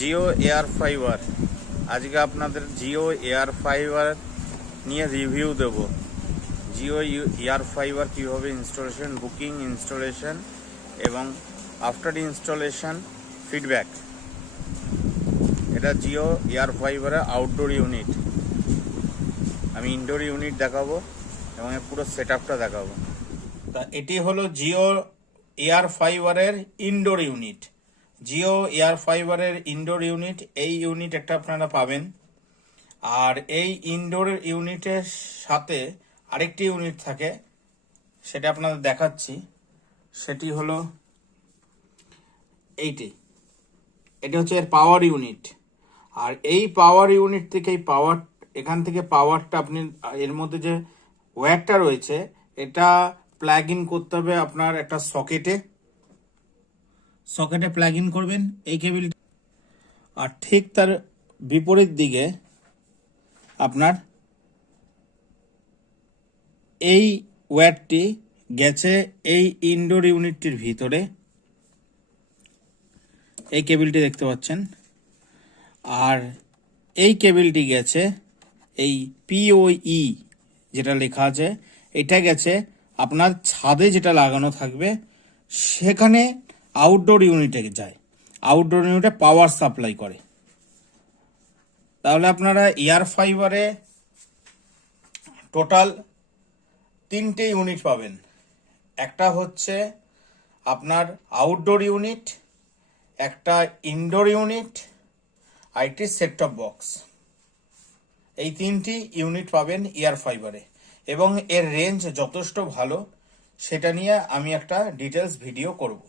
Jio air fibre. আজকে আপনাদের Jio air fibre নিয়ে রিভিউ দেব। জিও এয়ার ফাইবার কীভাবে ইনস্টলেশন, বুকিং, ইনস্টলেশন এবং আফটার ইনস্টলেশন ফিডব্যাক। এটা জিও এয়ার ফাইবারের আউটডোর ইউনিট। আমি ইনডোর ইউনিট দেখাবো এবং এর পুরো সেট আপটা দেখাবো। তা এটি হলো জিও এয়ার ফাইবারের ইনডোর ইউনিট। জিও এয়ার ফাইবারের ইনডোর ইউনিট, এই ইউনিট একটা আপনারা পাবেন। আর এই ইনডোর ইউনিটের সাথে আরেকটি ইউনিট থাকে, সেটা আপনাদের দেখাচ্ছি। সেটি হলো এটি হচ্ছে এর পাওয়ার ইউনিট। আর এই পাওয়ার ইউনিট থেকে এখান থেকে পাওয়ারটা আপনি এর মধ্যে যে ওয়্যারটা রয়েছে এটা প্লাগ ইন করতে হবে আপনার একটা সকেটে প্লাগ ইন করবেন এই কেবিল। আর ঠিক তার বিপরীত দিকে আপনার এই ওয়্যারটি গেছে এই ইনডোর ইউনিটটির ভিতরে। এই কেবিলটি দেখতে পাচ্ছেন। আর এই কেবিলটি গেছে এই পিওই যেটা লেখা আছে, এটা গেছে আপনার ছাদে যেটা লাগানো থাকবে সেখানে আউটডোর ইউনিটে যায়। আউটডোর ইউনিটে পাওয়ার সাপ্লাই করে। তাহলে আপনারা এয়ার ফাইবারে টোটাল 3টে ইউনিট পাবেন। একটা হচ্ছে আপনার আউটডোর ইউনিট, একটা ইনডোর ইউনিট, আর একটি সেট টপ বক্স। এই 3টি ইউনিট পাবেন এয়ার ফাইবারে এবং এর রেঞ্জ যথেষ্ট ভালো। সেটা নিয়ে আমি একটা ডিটেলস ভিডিও করব।